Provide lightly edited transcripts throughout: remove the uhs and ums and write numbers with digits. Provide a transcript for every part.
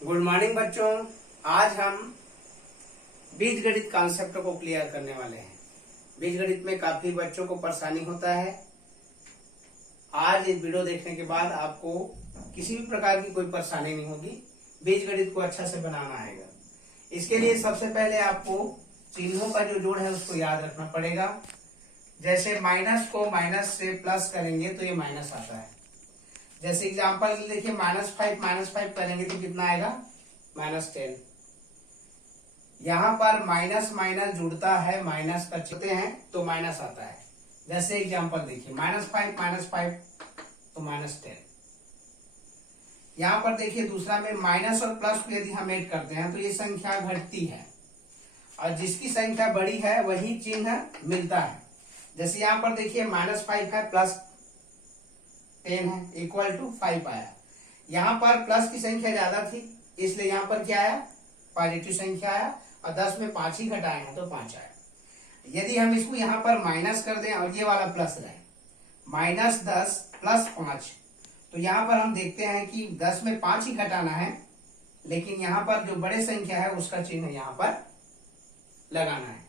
Good morning बच्चों। आज हम बीजगणित कॉन्सेप्ट को क्लियर करने वाले हैं। बीजगणित में काफी बच्चों को परेशानी होता है। आज इस वीडियो देखने के बाद आपको किसी भी प्रकार की कोई परेशानी नहीं होगी। बीजगणित को अच्छा से बनाना आएगा। इसके लिए सबसे पहले आपको चिन्हों का जो जोड़ है उसको याद रखना पड़ेगा। जैसे माइनस को माइनस से प्लस करेंगे तो ये माइनस आता है। जैसे एग्जांपल के लिए देखिए -5 करेंगे तो कितना आएगा -10। यहाँ पर माइनस माइनस जुड़ता है, माइनस का चिन्ह हैं तो माइनस आता है। जैसे एग्जांपल देखिए -5 तो -10। यहाँ पर देखिए दूसरा में माइनस और प्लस को यदि हम ऐड करते हैं तो ये संख्या घटती है और जिसकी संख्या बड़ी है वही चिन्ह मिलता है। जैसे यहाँ पर देखिए -5 है प्लस 10 है इक्वल टू 5 आया। यहाँ पर प्लस की संख्या ज्यादा थी इसलिए यहाँ पर क्या आया, पॉजिटिव संख्या आया और 10 में 5 ही घटाए हैं तो 5 आया। यदि हम इसको यहाँ पर माइनस कर दें और ये वाला प्लस रहे, -10 प्लस 5, तो यहाँ पर हम देखते हैं कि 10 में 5 ही घटाना है, लेकिन यहाँ पर जो बड़े संख्या है उसका चिन्ह यहाँ पर लगाना है।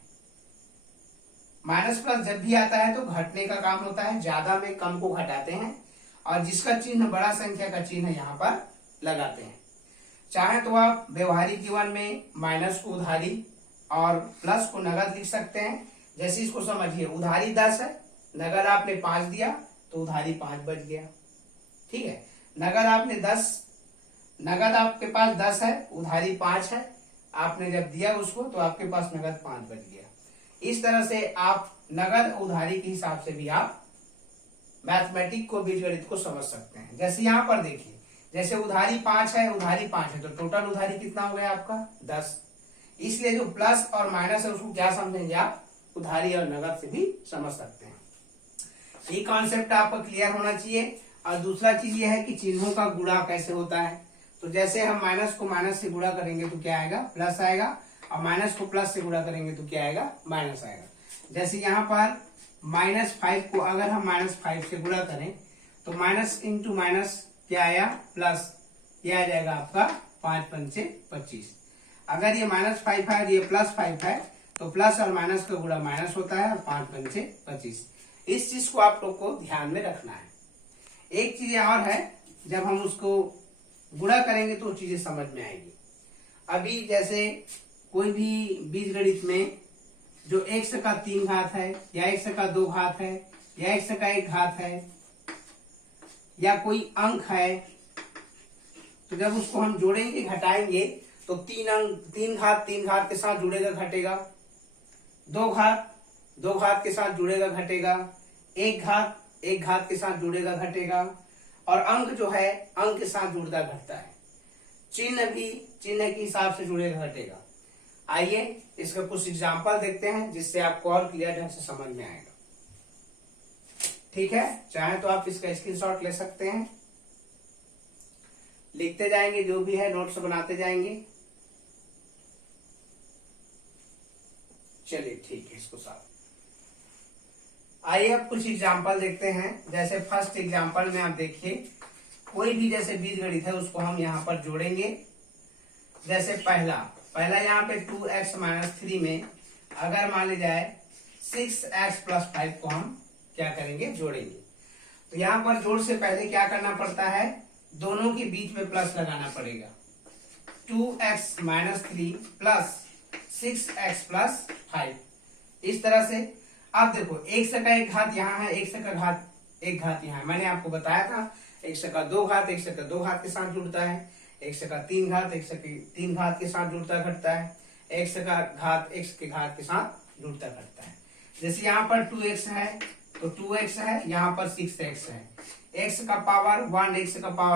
माइनस प्लस जब भी आता है तो घटने का काम होता है, ज्यादा में कम को घटाते हैं और जिसका चिन्ह बड़ा संख्या का चिन्ह यहाँ पर लगाते हैं। चाहे तो आप व्यवहारिक जीवन में माइनस को उधारी और प्लस को नगद लिख सकते हैं। जैसे इसको समझिए, उधारी 10 है, नगद आपने 5 दिया तो उधारी 5 बच गया। ठीक है, नगद आपके पास 10 है, उधारी 5 है, आपने जब दिया उसको तो आपके पास नगद 5 बच गया। इस तरह से आप नगद उधारी के हिसाब से भी आप मैथमेटिक को बीजगणित को समझ सकते हैं। जैसे यहाँ पर देखिए, जैसे उधारी 5 है तो टोटल उधारी कितना हो गया आपका 10। इसलिए जो प्लस और माइनस है उसको क्या समझेंगे आप, उधारी और नगद से भी समझ सकते हैं। ये कॉन्सेप्ट आपको क्लियर होना चाहिए। और दूसरा चीज ये है कि चिन्हों का गुणा कैसे होता है। तो जैसे हम माइनस को माइनस से गुणा करेंगे तो क्या आएगा, प्लस आएगा, और माइनस को प्लस से गुणा करेंगे तो क्या आएगा, माइनस आएगा। जैसे यहाँ पर -5 को अगर हम -5 से गुणा करें तो माइनस इंटू माइनस क्या आया, प्लस, ये आ जाएगा आपका 5 पंचे 25। अगर ये -5 है और ये +5 है तो प्लस और माइनस का गुणा माइनस होता है और 5 पंचे 25। इस चीज को आप लोग को ध्यान में रखना है। एक चीज और है, जब हम उसको गुणा करेंगे तो चीजें समझ में आएगी। अभी जैसे कोई भी बीजगणित में जो x का 3 घात है या x का 2 घात है या x का 1 घात है या कोई अंक है, तो जब उसको हम जोड़ेंगे घटाएंगे तो 3 घात के साथ जुड़ेगा घटेगा, 2 घात के साथ जुड़ेगा घटेगा, 1 घात के साथ जुड़ेगा घटेगा, और अंक जो है अंक के साथ जुड़ता घटता है। चिन्ह भी चिन्ह के हिसाब से जुड़ेगा घटेगा। आइए इसका कुछ एग्जाम्पल देखते हैं जिससे आपको और क्लियर ढंग से समझ में आएगा। ठीक है, चाहे तो आप इसका स्क्रीनशॉट ले सकते हैं, लिखते जाएंगे, जो भी है नोट्स बनाते जाएंगे। चलिए ठीक है, इसको साफ। आइए अब कुछ एग्जाम्पल देखते हैं। जैसे फर्स्ट एग्जाम्पल में आप देखिए, कोई भी जैसे बीजगणित है उसको हम यहाँ पर जोड़ेंगे। जैसे पहला यहाँ पे 2x - 3 में अगर मान ली जाए 6x + 5 को हम क्या करेंगे, जोड़ेंगे। तो यहाँ पर जोड़ से पहले क्या करना पड़ता है, दोनों के बीच में प्लस लगाना पड़ेगा। 2x - 3 plus 6x + 5। इस तरह से अब देखो, x का 1 घात यहाँ है, x का 1 घात यहाँ है। मैंने आपको बताया था x का 2 घात x का 2 घात के साथ जुड़ता है, x का 3 घात x के 3 घात के साथ जुड़ता घटता है, x का घात x के घात के साथ जुड़ता घटता है। जैसे यहाँ पर 2x है तो 2x है, यहाँ पर 6x है, x का पावर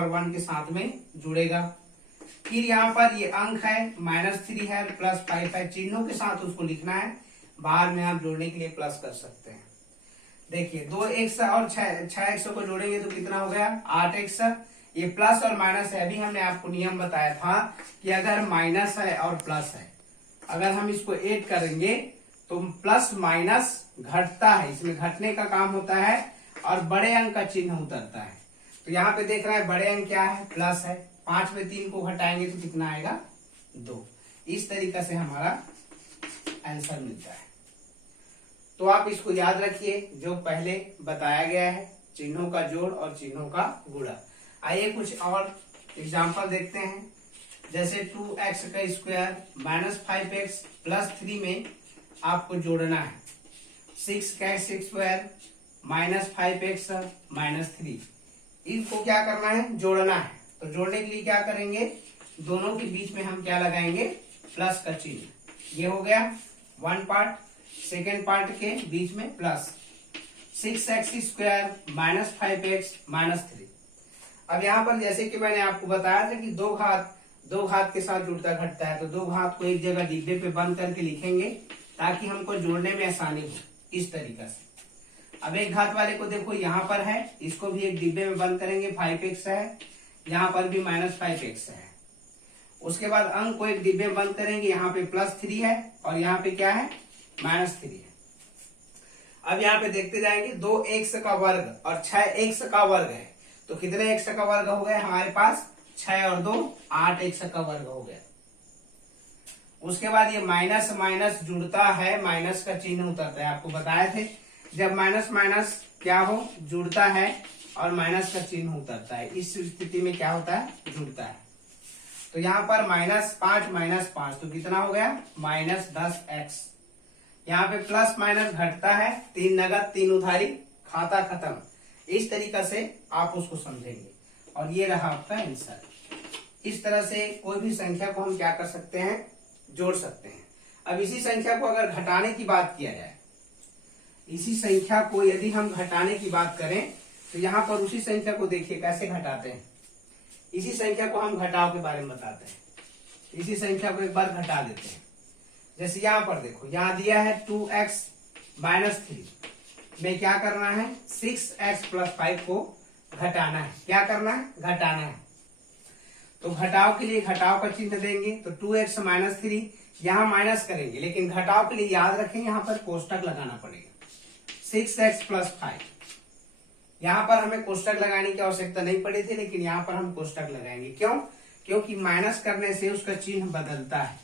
1 के साथ में जुड़ेगा। फिर यहाँ पर ये अंक है, -3 है, +5 है, चिन्हों के साथ उसको लिखना है। बाहर में आप जोड़ने के लिए प्लस कर सकते हैं। देखिए 2x और 6x को जोड़ेंगे तो कितना हो गया, 8x। ये प्लस और माइनस है, अभी हमने आपको नियम बताया था कि अगर माइनस है और प्लस है, अगर हम इसको ऐड करेंगे तो प्लस माइनस घटता है, इसमें घटने का काम होता है और बड़े अंक का चिन्ह उतरता है। तो यहाँ पे देख रहा है बड़े अंक क्या है, प्लस है, 5 में 3 को घटाएंगे तो कितना आएगा 2। इस तरीका से हमारा आंसर मिलता है। तो आप इसको याद रखिए जो पहले बताया गया है, चिन्हों का जोड़ और चिन्हों का गुणा। आइए कुछ और एग्जाम्पल देखते हैं। जैसे 2x का स्क्वायर माइनस 5x प्लस 3 में आपको जोड़ना है 6x square minus 5x minus 3। इसको क्या करना है, जोड़ना है। तो जोड़ने के लिए क्या करेंगे, दोनों के बीच में हम क्या लगाएंगे, प्लस का चिन्ह। ये हो गया वन पार्ट, सेकेंड पार्ट के बीच में plus 6x square minus 5x minus 3। अब यहाँ पर जैसे कि मैंने आपको बताया था कि दो घात के साथ जुड़ता घटता है, तो दो घात को एक जगह डिब्बे पे बंद करके लिखेंगे ताकि हमको जोड़ने में आसानी हो, इस तरीका से। अब एक घात वाले को देखो यहाँ पर है, इसको भी एक डिब्बे में बंद करेंगे, 5x है, यहाँ पर भी माइनस 5x है। उसके बाद अंक को एक डिब्बे में बंद करेंगे, यहाँ पे प्लस 3 है और यहाँ पे क्या है, माइनस 3 है। अब यहाँ पे देखते जाएंगे 2x का वर्ग और 6x का वर्ग है, तो कितने x का वर्ग हो गया हमारे पास, 6 और 2 8x का वर्ग हो गया। उसके बाद ये माइनस माइनस जुड़ता है, माइनस का चिन्ह उतरता है। आपको बताए थे जब माइनस माइनस क्या हो, जुड़ता है और माइनस का चिन्ह उतरता है, इस स्थिति में क्या होता है, जुड़ता है। तो यहाँ पर -5 -5 तो कितना हो गया, -10x। यहाँ पे प्लस माइनस घटता है, 3 नगद 3 उधारी, खाता खत्म। इस तरीका से आप उसको समझेंगे और ये रहा आपका आंसर। इस तरह से कोई भी संख्या को हम क्या कर सकते हैं, जोड़ सकते हैं। अब इसी संख्या को अगर घटाने की बात किया जाए, इसी संख्या को यदि हम घटाने की बात करें तो यहाँ पर उसी संख्या को देखिए कैसे घटाते हैं। इसी संख्या को हम घटाव के बारे में बताते हैं। इसी संख्या को एक बार घटा देते हैं। जैसे यहाँ पर देखो, यहाँ दिया है 2x माइनस 3 में क्या करना है, 6x प्लस 5 को घटाना है। क्या करना है, घटाना है। तो घटाव के लिए घटाव का चिन्ह देंगे, तो 2x माइनस 3 यहाँ माइनस करेंगे, लेकिन घटाव के लिए याद रखें यहाँ पर कोष्टक लगाना पड़ेगा। 6x प्लस 5, यहाँ पर हमें कोष्टक लगाने की आवश्यकता नहीं पड़ी थी, लेकिन यहाँ पर हम कोष्टक लगाएंगे। क्यों, क्योंकि माइनस करने से उसका चिन्ह बदलता है।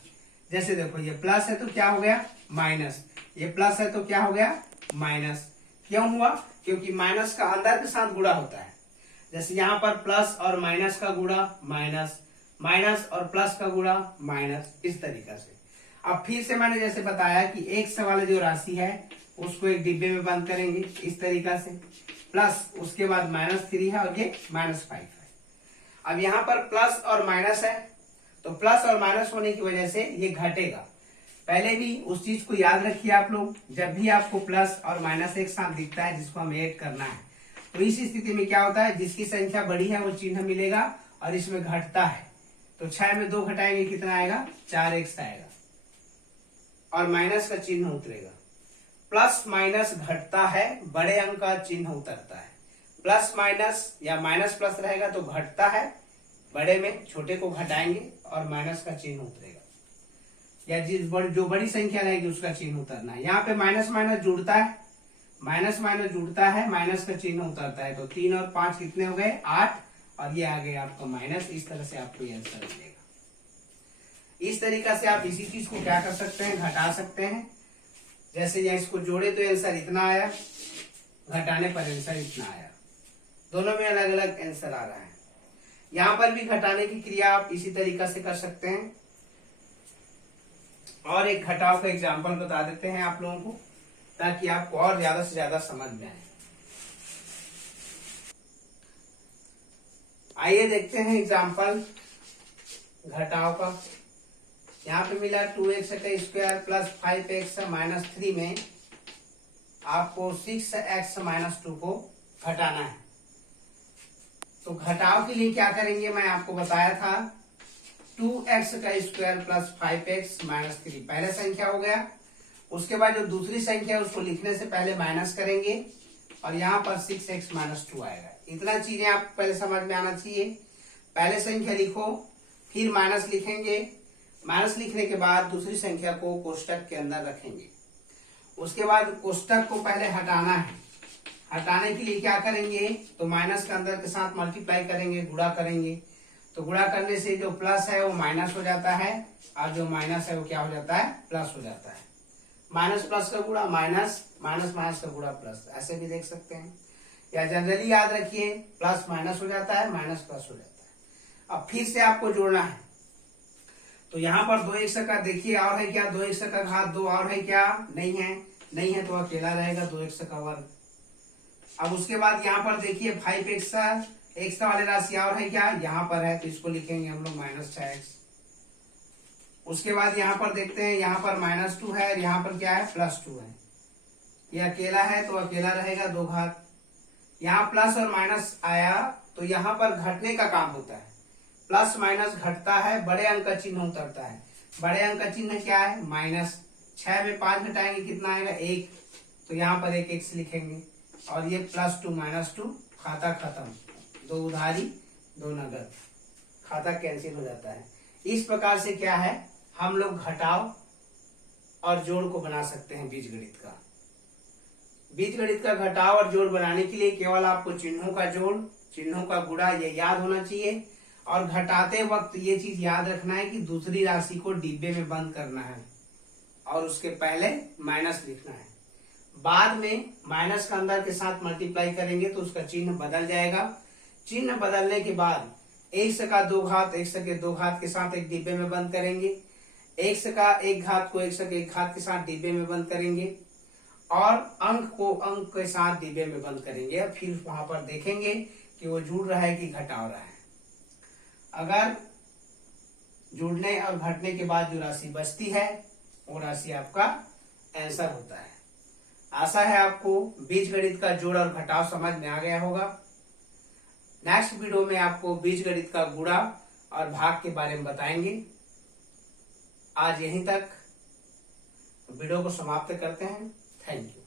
जैसे देखो ये प्लस है तो क्या हो गया, माइनस, ये प्लस है तो क्या हो गया, माइनस। क्यों हुआ, क्योंकि माइनस का अंदर के साथ गुणा होता है। जैसे यहाँ पर प्लस और माइनस का गुणा माइनस, माइनस और प्लस का गुणा माइनस, इस तरीका से। अब फिर से मैंने जैसे बताया कि x वाला जो राशि है उसको एक डिब्बे में बंद करेंगे इस तरीका से, प्लस उसके बाद -3 है और ये -5 है। अब यहाँ पर प्लस और माइनस है, तो प्लस और माइनस होने की वजह से ये घटेगा। पहले भी उस चीज को याद रखिए आप लोग, जब भी आपको प्लस और माइनस एक साथ दिखता है जिसको हमें ऐड करना है, तो इस स्थिति में क्या होता है, जिसकी संख्या बड़ी है वो चिन्ह मिलेगा और इसमें घटता है। तो 6 में 2 घटाएंगे कितना आएगा, 4x आएगा और माइनस का चिन्ह उतरेगा। प्लस माइनस घटता है, बड़े अंक का चिन्ह उतरता है। प्लस माइनस या माइनस प्लस रहेगा तो घटता है, बड़े में छोटे को घटाएंगे और माइनस का चिन्ह उतरेगा, या जो बड़ी संख्या रहेगी उसका चिन्ह उतरना है। यहाँ पे माइनस माइनस जुड़ता है, माइनस माइनस जुड़ता है, माइनस का चिन्ह उतरता है। तो 3 और 5 कितने हो गए, 8, और ये आ गया आपका माइनस। इस तरह से आपको ये आंसर मिलेगा। इस तरीका से आप इसी चीज को क्या कर सकते हैं, घटा सकते हैं। जैसे यहाँ इसको जोड़े तो आंसर इतना आया, घटाने पर आंसर इतना आया, दोनों में अलग अलग आंसर आ रहा है। यहाँ पर भी घटाने की क्रिया आप इसी तरीका से कर सकते हैं। और एक घटाव का एग्जाम्पल बता देते हैं आप लोगों को, ताकि आपको और ज्यादा से ज्यादा समझ में आए। आइए देखते हैं एग्जाम्पल घटाव का। यहाँ पे मिला 2x का स्क्वायर प्लस 5x माइनस 3 में आपको 6x माइनस 2 को घटाना है। तो घटाव के लिए क्या करेंगे, मैं आपको बताया था 2x का स्क्वायर प्लस 5x माइनस 3 पहले संख्या हो गया। उसके बाद जो दूसरी संख्या है उसको लिखने से पहले माइनस करेंगे और यहाँ पर 6x माइनस 2 आएगा। इतना चीजें आप पहले समझ में आना चाहिए। पहले संख्या लिखो, फिर माइनस लिखेंगे, माइनस लिखने के बाद दूसरी संख्या को कोष्टक के अंदर रखेंगे। उसके बाद कोष्टक को पहले हटाना है। हटाने के लिए क्या करेंगे, तो माइनस के अंदर के साथ मल्टीप्लाई करेंगे, गुणा करेंगे। तो गुणा करने से जो प्लस है वो माइनस हो जाता है और जो माइनस है वो क्या हो जाता है, प्लस हो जाता है। माइनस प्लस का गुणा माइनस, माइनस माइनस का गुणा प्लस, ऐसे भी देख सकते हैं। या जनरली याद रखिए प्लस माइनस हो जाता है, माइनस प्लस हो जाता है। अब फिर से आपको जोड़ना है, तो यहाँ पर 2x का देखिए और है क्या, 2x का घात 2 और है क्या, नहीं है, नहीं है तो अकेला रहेगा 2x का वर्ग। अब उसके बाद यहाँ पर देखिए 5x एक्स वाले राशि और है क्या, यहाँ पर है तो इसको लिखेंगे हम लोग -6x। उसके बाद यहाँ पर देखते हैं, यहाँ पर -2 है और यहाँ पर क्या है, +2 है। ये अकेला है तो अकेला रहेगा 2 घात। यहाँ प्लस और माइनस आया तो यहाँ पर घटने का काम होता है, प्लस माइनस घटता है, बड़े अंक का चिन्ह उतरता है। बड़े अंक का चिन्ह क्या है, माइनस। 6 में 5 घटाएंगे कितना आएगा, 1, तो यहाँ पर एक x लिखेंगे और ये +2 -2, खाता खत्म, 2 उधारी 2 नगद, खाता कैंसिल हो जाता है। इस प्रकार से क्या है, हम लोग घटाव और जोड़ को बना सकते हैं बीजगणित का। बीजगणित का घटाव और जोड़ बनाने के लिए केवल आपको चिन्हों का जोड़, चिन्हों का गुणा ये याद होना चाहिए। और घटाते वक्त ये चीज याद रखना है कि दूसरी राशि को डिब्बे में बंद करना है और उसके पहले माइनस लिखना है। बाद में माइनस का अंदर के साथ मल्टीप्लाई करेंगे तो उसका चिन्ह बदल जाएगा। चिन्ह बदलने के बाद x का 2 घात x के 2 घात के साथ एक डिब्बे में बंद करेंगे, x का 1 घात को x के 1 घात के साथ डिब्बे में बंद करेंगे और अंक को अंक के साथ डिब्बे में बंद करेंगे। और फिर वहां पर देखेंगे कि वो जुड़ रहा है कि घटा रहा है। अगर जुड़ने और घटने के बाद जो राशि बचती है वो राशि आपका आंसर होता है। आशा है आपको बीजगणित का जोड़ और घटाव समझ में आ गया होगा। नेक्स्ट वीडियो में आपको बीजगणित का गुणा और भाग के बारे में बताएंगे। आज यहीं तक वीडियो को समाप्त करते हैं। Thank you.